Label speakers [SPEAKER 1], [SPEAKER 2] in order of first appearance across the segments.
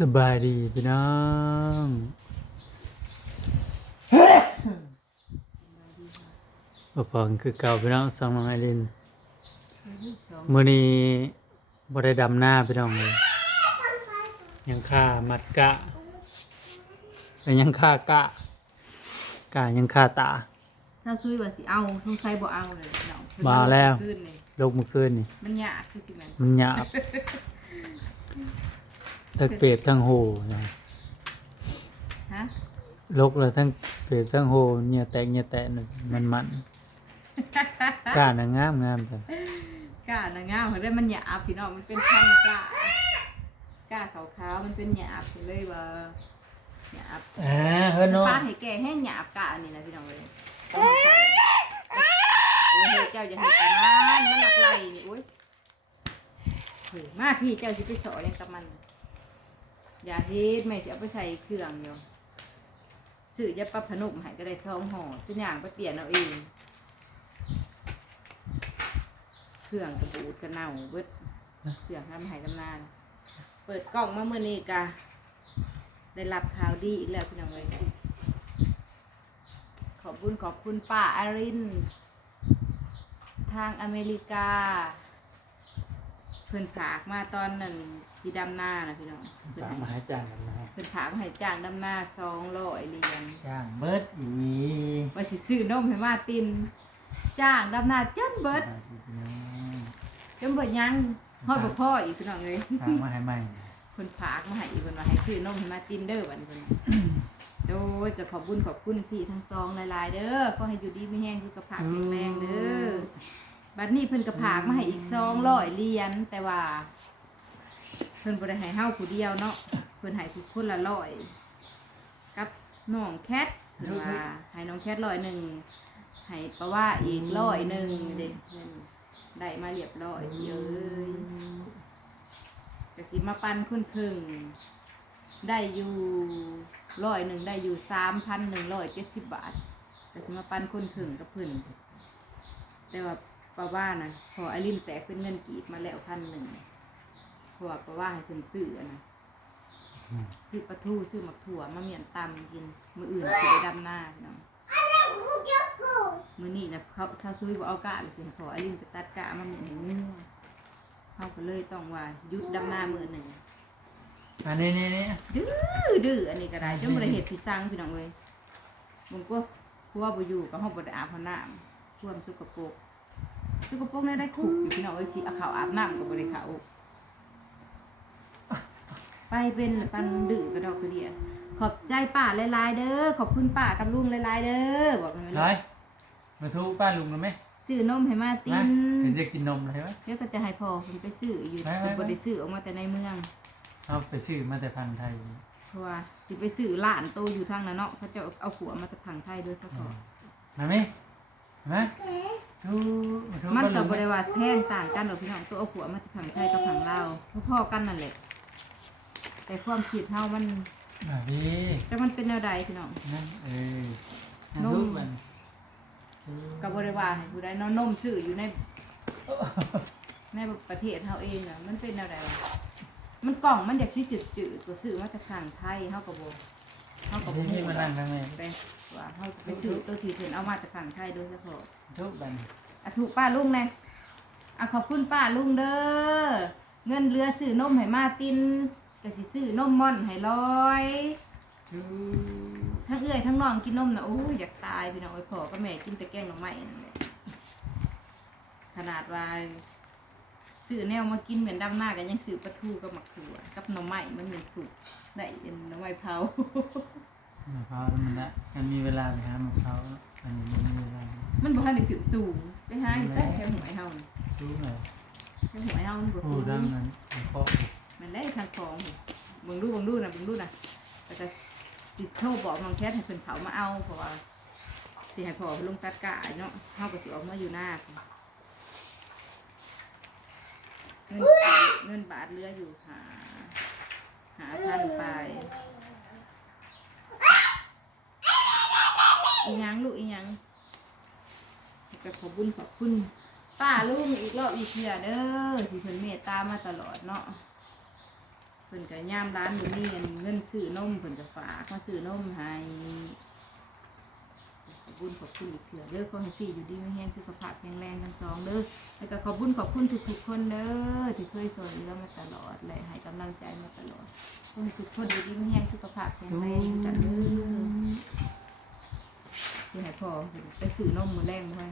[SPEAKER 1] สบายดีพี่น้องบ่พองคือเก่าพี่น้องสองน้องไอรินมื้อนี้บ่ได้ดำหน้าพี่น้องเลยยังค่ามัดกะแต่ยังค่ากะกะยังค่าตา
[SPEAKER 2] ซาซุยว่าสิเอาสงสัยบ่เอาเลยเนาะ
[SPEAKER 1] มาแล้ว
[SPEAKER 2] ขึ้นนี่
[SPEAKER 1] ลกเมื่อคืนนี่
[SPEAKER 2] มันยากคือสิแม่น
[SPEAKER 1] มันหยาบ ทั้งเปรียบทั้งโหนะ
[SPEAKER 2] ฮะ
[SPEAKER 1] ลกแล้วทั้งเปรียบทั้งโหเหงื่อแตกเหงื่อแตกน่ะมันมันกล้านะงามงามแต่
[SPEAKER 2] กล้านางงามเพิ่นได้มันหยาบพี่น้องมันเป็นพันกล้ากล้าขาวๆมันเป็นหยาบเพิ่นเลยว่าหยาบ
[SPEAKER 1] อ่าเฮ้ยน้อง
[SPEAKER 2] ปาดให้แก่แห้งหยาบกล้าอันนี้นะพี่น้องเอ้ยต้องมาใส่โอ้ยเฮ้ยเจ้าอย่าให้ปานนั้นมันหลักไหลนี่โอ้ยเฮ้ยมาพี่เจ้าสิไปสอนหยังกับมัน อย่าเฮ็ดแม่สิเอาไปใส่เครื่องอยู่ซื้อยาปรับพนุมให้ก็ได้ซองห่อทุกอย่างไปเปลี่ยนเอาเอง เครื่องกระบูดกระเน่าเบิดเครื่องทำให้ตำนาน เปิดกล้องมาเมื่อนี้กะได้รับข่าวดีอีกแล้วพี่น้องเลยขอบคุณขอบคุณป้าอาริน ทางอเมริกา เพิ่นผากมาตอนนั้นที่ดำหน้านะพี่น้องเพิ่น
[SPEAKER 1] ฝากมาให้จ้างกันนะฮะ
[SPEAKER 2] เพิ่นผากมาให้จ้างดำหน้าสองร้อยเหรียญ
[SPEAKER 1] จ้างเบิดอี
[SPEAKER 2] ว่าสิซื้อนมให้มาติน จ้างดำหน้าจนเบิด
[SPEAKER 1] พี่น้อง
[SPEAKER 2] จนเบิดยังฮอดบ่พ่ออีกพี่น้องเลย
[SPEAKER 1] ฝากมาให้ใหม่
[SPEAKER 2] เพิ่นฝากมาให้อีกเพิ่นว่าให้ซื้อนมให้มาตินเด้อบัดนี้เพิ่นโดยจะขอบคุญขอบคุณพี่ทั้งสองหลายๆ เด้อขอให้อยู่ดีมีแห้งสุขภาพแข็งแรงเด้อ บัดนี้เพิ่นก็ผากมาให้อีก200เหรียญแต่ว่า เพิ่นบ่ได้ให้เฮาผู้เดียวเนาะเพิ่นให้ทุกคนละร้อยกับน้องแคทเพิ่นว่าให้น้องแคทร้อยหนึ่งให้ปะว่าอีกร้อยหนึ่งเด้เพิ่นได้มาเรียบร้อยเยอะก็สิมาปันคนครึ่งได้อยู่ร้อยหนึ่งได้อยู่สามพันหนึ่งร้อยเจ็ดสิบบาทก็สิมาปันคนครึ่งกับเพิ่นแต่ว่า ปะว่านะพออลินแตกเป็นเงินกีบมาแล้วพันหนึ่งเพราะว่าเพราะว่าให้เพิ่นซื้ออะนะซื้อปลาทูซื้อหมักถั่วมาเมียนตำกินมืออื่นสิไปดำหน้าพี่น้องมือนี้นะเขาชาวซุยบ่เอากะเลยสิขอไอรินไปตัดกะมาเมียนให้งัวเขาก็เลยต้องว่าหยุดดำหน้ามือหนึ่ง
[SPEAKER 1] อันนี้นี่นี่
[SPEAKER 2] ดื้อดื้ออันนี้ก็ได้จนบ่ได้เฮ็ดพี่สร้างพี่น้องเอ้ยบ่ก็ครัวบ่อยู่ก็เฮาบ่ได้อาบน้ำท่วมสุกปรก สุกปรกได้ได้ขุกอยู่พี่น้องเอ้ยสิเอาข้าวอาบน้ำก็บ่ได้เข้าไปเป็นปันดื้อกระดอกกระเดียขอบใจป้าหลายๆเด้อขอบคุณป้ากับลุงหลายๆเด้อบอกกันไป
[SPEAKER 1] ร้อยมาทูป้าลุงแล้วไหม
[SPEAKER 2] ซื้อนมให้มาติ
[SPEAKER 1] นะ
[SPEAKER 2] น
[SPEAKER 1] เห็นจะกินนมอะไรวะ
[SPEAKER 2] เดี๋ยวก็จะให้พ่อผมไปซื้ออยู่
[SPEAKER 1] ไปไป
[SPEAKER 2] แต่
[SPEAKER 1] ไป
[SPEAKER 2] บ่ได้ซื้อออกมาแต่ในเมือง
[SPEAKER 1] เอาไปซื้อมาแต่พันไทย
[SPEAKER 2] เพราะว่าสิไปซื้อร้านโตอยู่ทางนั้นเนาะเขาจะเอาขัวมาจากผังไทยด้วยซะก่อน
[SPEAKER 1] มาไหมมาทู มาทู
[SPEAKER 2] มัน
[SPEAKER 1] ป้า
[SPEAKER 2] ก็
[SPEAKER 1] ลุง
[SPEAKER 2] บ่ได้ว่าแพงต่างกันดอกพี่น้องตัวเอาขัวมาจากผังไทยกับผังลาวพ่อๆกันนั่นแหละ แต่ความคิดเฮามัน
[SPEAKER 1] มาพี่
[SPEAKER 2] แต่มันเป็นแนวใดพี่น้อง
[SPEAKER 1] นั่นเออน
[SPEAKER 2] ม
[SPEAKER 1] ทูมัน
[SPEAKER 2] ก็บ่ได้ว่าให้ผู้ใดเนาะนมซื้ออยู่ในในประเทศเฮาเองน่ะมันเป็นอะไรวะมันกล่องมันอยากสิจืดจืดๆตัวซื้อมาจากทางไทยเฮาก็บ่ เฮาก็บ่
[SPEAKER 1] ที่นี่
[SPEAKER 2] ฮู้
[SPEAKER 1] มานั่งข้างใน
[SPEAKER 2] แต่ว่าเฮาไปซื้อตัวที่เพิ่นเอามาจากทางไทยโดยเฉพาะ
[SPEAKER 1] ทุกบัน
[SPEAKER 2] อะถูกป้าลุงแน่อะขอบคุณป้าลุงเด้อเงินเรือซื้อนมให้มาตินก็สิซื้อนมม่อนให้ร้อย
[SPEAKER 1] ทู
[SPEAKER 2] ทั้งเอื้อยทั้งน้องกินนมนะโอ้ยอยากตายพี่น้องไอ้ยพ่อกับแม่กินแต่แกงหน่อไม้นั่นแหละขนาดว่า ซื้อแนวมากินเหมือนดำหน้ากันยังซื้อปลาทูกับหมักถั่วกับหน่อไม้มันเหมือนสุกได้เป็นหน่อไม้เผา
[SPEAKER 1] มะพร้าวมันละมันมีเวลาไปหามะพร้าวอันนี้มันมีเวลา
[SPEAKER 2] มันบ่ทันได้ขึ้นสูงไปหาอีกใส่แค่หัวไอ้เฮานี่
[SPEAKER 1] ทูหน่อย
[SPEAKER 2] แค่หัวไอ้เฮามันบ่
[SPEAKER 1] โอ้
[SPEAKER 2] สูง
[SPEAKER 1] ดังนั้นเพราะ
[SPEAKER 2] มันได้ทางคลองนี่เบิ่งดูเบิ่งดูนะเบิ่งดูนะแล้วก็สิโทรบอกน้องแคทให้เพิ่นเผามาเอาเพราะว่าสิให้พ่อเพิ่นลงตัดกะเนาะเฮาก็สิออกมาอยู่หน้า เงินเงินบาทเหลืออยู่หา หาพันไปอีหยังลูกอีหยังก็ขอบคุญขอบคุณป้าลุงอีกรอบอีกเทียเด้อที่เพิ่นเมตตามาตลอดเนาะเพิ่นก็ย่ามร้านบ่มีอันเงินซื้อนมเพิ่นก็ฝากมาซื้อนมให้ บคุณขอบคุณอีกเถื่อเด้อขอให้พี่อยู่ดีมีแรงสุขภาพแข็งแรงทั้งสองเด้อแล้วก็ขอบคุณขอบคุณทุกๆคนเด้อที่เคยช่วยเหลือมาตลอดและให้กำลังใจมาตลอดขอให้ทุกคนอยู่ดีมีแรงสุขภาพแข็งแรงกันเด้อที่ให้พอไปซื้อนมมือแรงบ่ให้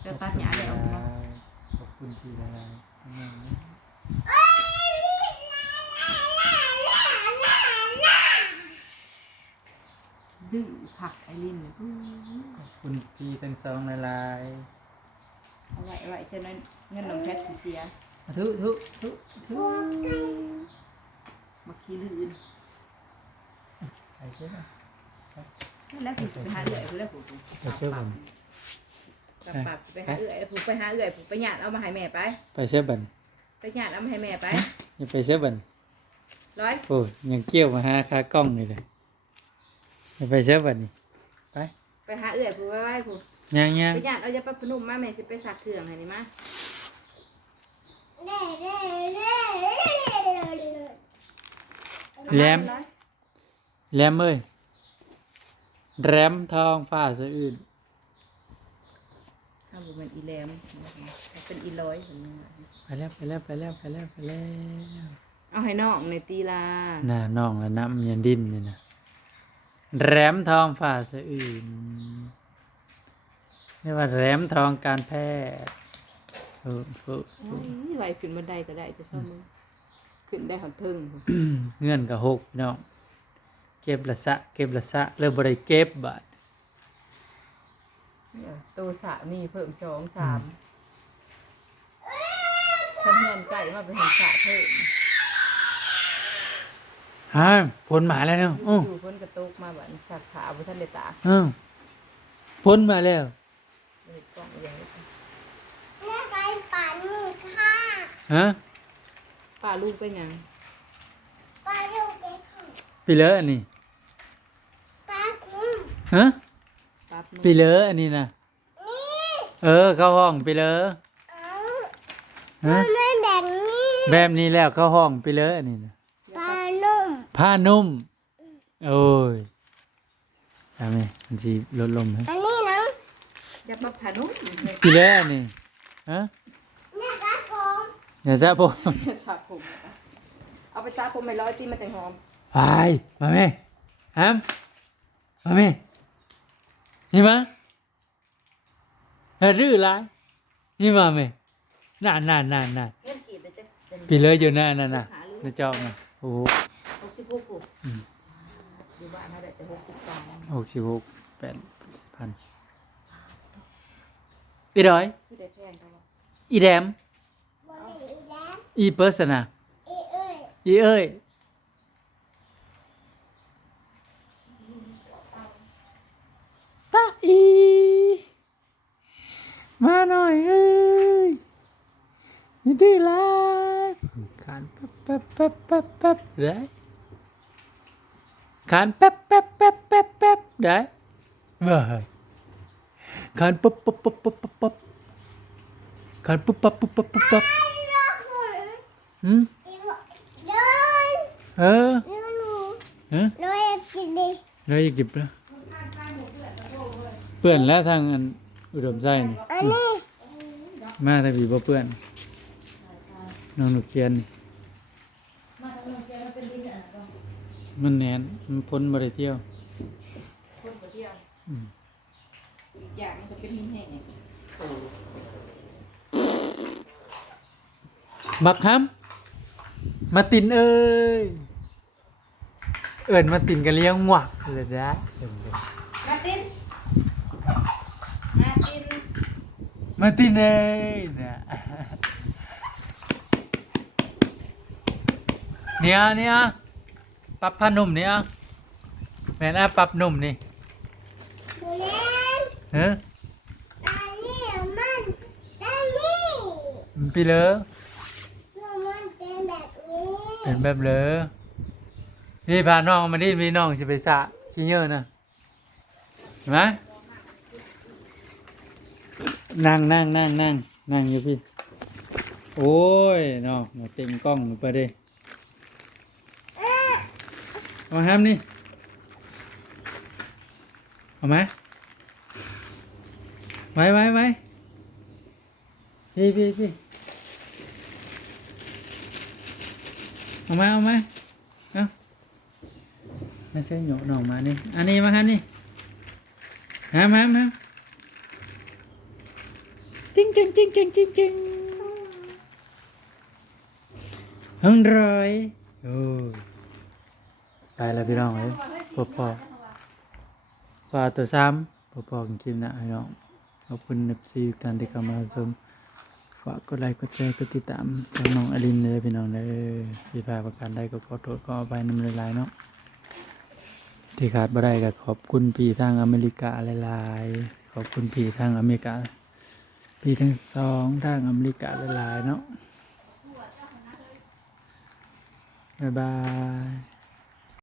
[SPEAKER 2] เดี๋ยวตัดหญ้าได้ออกมา
[SPEAKER 1] ขอบคุณพี่ละลายนั่งนะ
[SPEAKER 2] ดื้อผักไอรินเนี่ย
[SPEAKER 1] ขอบคุณพี่ทั้งสองละลาย
[SPEAKER 2] เอาไว้เอาไว้เจะนั้นเงินน้องแพทย์สิเสีย
[SPEAKER 1] ทุทุทุทุ
[SPEAKER 2] มาขี้ลื่น
[SPEAKER 1] ใช่ใช่ไหม
[SPEAKER 2] นั่นแหล้วผูไปหาเอื่อยผูแล้วผูผู
[SPEAKER 1] ไปเชื่อผม
[SPEAKER 2] กับปากไปหาเอื่อยผูไปหาเอื่อยผูไปหยาดเอามาให้แม่ไป
[SPEAKER 1] ไปเชื่อบัน
[SPEAKER 2] ไปหยาดเอามาให้แม่ไป
[SPEAKER 1] อย่าไปเชื่อบัน
[SPEAKER 2] ร้อย
[SPEAKER 1] โอ้ยยังเกี่ยวมาหาคากล้องเลยเลยอย่า ไปเชื่อบันนี่ไป
[SPEAKER 2] ไปหาเอื่อยผูไว้ไว้ผู
[SPEAKER 1] ย่างย่าง
[SPEAKER 2] ไปหยาดเอายาปรับพนุ่มมาแม่สิไปสักเครื่องให้นี่มา
[SPEAKER 1] แหลม
[SPEAKER 2] ร้อย
[SPEAKER 1] แหลมเอ้ยแหลมทองฟ้าสะอื่น
[SPEAKER 2] ถ้าบุเป็นอีแหลมถ้าเป็นอีร้อยผมนึงอะ
[SPEAKER 1] ไปแล้วไปแล้วไปแล้วไปแล้วไปแล้ว
[SPEAKER 2] เอาให้น้องในตีลา
[SPEAKER 1] น่าน้องและน้ำยันดินนี่นะ แหลมทองฟ้าสะอื่นเรียกว่าแหลมทองการแพทย์เออเออ
[SPEAKER 2] โอ้ยไหวขึ้นบันไดก็ได้จะชอบมึงขึ้นได้หอนทึ่ง
[SPEAKER 1] เงื่อนกับหกพี่น้องเก็บละสะ เก็บละสะเริ่มบริเก็บบาท
[SPEAKER 2] เนี่ยตัวสามีเพิ่มสองสามทำเงินไก่มาเป็นสาเพิ่ม
[SPEAKER 1] ฮะพ้นมาแล้วเนาะอู้
[SPEAKER 2] อยู่พ้นกระตุกมาแบบสักขาบุทันเลตา
[SPEAKER 1] อ้าวพ้นมาแล้ว
[SPEAKER 2] เลยกล่องใหญ่
[SPEAKER 3] แม่ไปปั่นค่ะ
[SPEAKER 1] ฮะ
[SPEAKER 2] ป้าลูกเป็นหยัง
[SPEAKER 3] ปลาลูกเด็กของ
[SPEAKER 1] ปีเลออันนี้
[SPEAKER 3] ปลาคุ้ม
[SPEAKER 1] ฮะ
[SPEAKER 2] ปั๊บ
[SPEAKER 1] ปีเลออันนี้นะ
[SPEAKER 3] นี่
[SPEAKER 1] เออ เข้าห้องปีเลอ
[SPEAKER 3] เอา
[SPEAKER 1] ฮะ
[SPEAKER 3] ไม่แบบนี้
[SPEAKER 1] แบบนี้แล้วเข้าห้องปีเลออันนี้นะ
[SPEAKER 3] ปลานุ่ม
[SPEAKER 1] ผ้านุ่ม โอ้ยทำไมมันจีลดลมฮะ
[SPEAKER 3] อันนี้นะ
[SPEAKER 2] อย่าปั๊บผานุ่มเลย
[SPEAKER 1] ปีเลออันนี้ฮะ
[SPEAKER 3] แม่ปลาผม
[SPEAKER 1] อย่าจะพอ
[SPEAKER 2] สระผมนะคะเอาไปสระผมไม่ร้อยตีมาแต่งหอม
[SPEAKER 1] ไปมาแม่ฮัมมาแม่นี่มาเฮ้ยรื้อไรนี่มาแม่น่านน่านน่านน่าน
[SPEAKER 2] เงินกีบเดี๋ยวจะเป็น
[SPEAKER 1] ปีเลยอยู่น่นน่ะน่ะในจอกน่ะโอ้โห
[SPEAKER 2] หกสิบหกปุ๊บอยู่บ้านเขาได้แต่หกสิบสอง
[SPEAKER 1] หกสิบหกแปดพันอีดอย
[SPEAKER 2] ที่ได้แพงเท่าไหร่
[SPEAKER 1] อีแดม
[SPEAKER 3] บอดี้อีแล้ว
[SPEAKER 1] อีเปอร์สนะ
[SPEAKER 3] เอ้ยเอ้ย
[SPEAKER 1] อีเอ้ย ตาอี มาหน่อยเอ้ยนี่ดีไลฟ์ขานแป๊บแป๊บแป๊บแป๊บแป๊บได้ขานแป๊บแป๊บแป๊บแป๊บแป๊บได้ว้ายขานปุ๊บปุ๊บปุ๊บปุ๊บปุ๊บปุ๊บขานปุ๊บปั๊บปุ๊บปั๊บปุ๊บปั๊บ
[SPEAKER 3] ปลา ลูกหุ่น
[SPEAKER 1] หืม
[SPEAKER 3] อีกเดิน
[SPEAKER 1] เออ
[SPEAKER 3] เดินหนู
[SPEAKER 1] ฮะ
[SPEAKER 3] เราอยากกินดิ
[SPEAKER 1] เราอยากเก็บแล้วเปื่อนแล้วทางอันอุดมใจนี่
[SPEAKER 3] อันนี้
[SPEAKER 1] มาทางบีบ่เปื่อนน้องหนูเคียนนี่ มันแหนนมันพ้นบ่ได้เที่ยว
[SPEAKER 2] คนไปเที่ยว
[SPEAKER 1] อืม
[SPEAKER 2] อีกอย่างมันก็เป็นหินแห้ง
[SPEAKER 1] บักคำมาตินเอ้ย เอิ้นมาตินกันเลี้ยงหวักเลยนะเอิ้นเลย
[SPEAKER 2] มาตินมาติน
[SPEAKER 1] มาตินเอ้ยนะเนี่ยเนี่ย ปรับผ้านุ่มเนี่ยแม่นอะปรับนุ่มนี่
[SPEAKER 3] หนูเล่น
[SPEAKER 1] เฮ้ย
[SPEAKER 3] อันนี้มันอันนี้
[SPEAKER 1] พี่เลอ
[SPEAKER 3] มันเป็นแบบนี้
[SPEAKER 1] เป็นแบบเลอนี่พาน้องมาดิพี่น้องสิไปสระชิเยอะนะเห็นไหมนั่งนั่งนั่งนั่งนั่งอยู่พี่ โอ้ยน้องมาเต็งกล้องไปดิ เอามาห้ามนี่ เอามาไว้ไว้ไว้พี่พี่พี่เอามาเอามาเอาไม่ใช่หนูหน่อมานี่ อันนี้มาห้ามนี่ห้ามห้ามห้ามจริงจริงจริงจริงจริงจริงห้องร้อยโอ้ยไป แล้วพี่น้องเลยพอพอพอตัวซ้ำพอพอกันคลิปหนะพี่น้องขอบคุณนับซีทุกท่านที่เข้ามาชมฝากกดไลค์กดแชร์กดติดตามช่องน้องอลินเลยพี่น้องเลยที่พาประการได้ก็ขอโทษก็อาไปน้ำลายๆเนาะที่ขาดบ่ได้ก็ขอบคุณพี่ทางอเมริกาหลายๆขอบคุณพี่ทางอเมริกา พี่ทั้งสองทางอเมริกาหลายๆเนาะบ๊ายบาย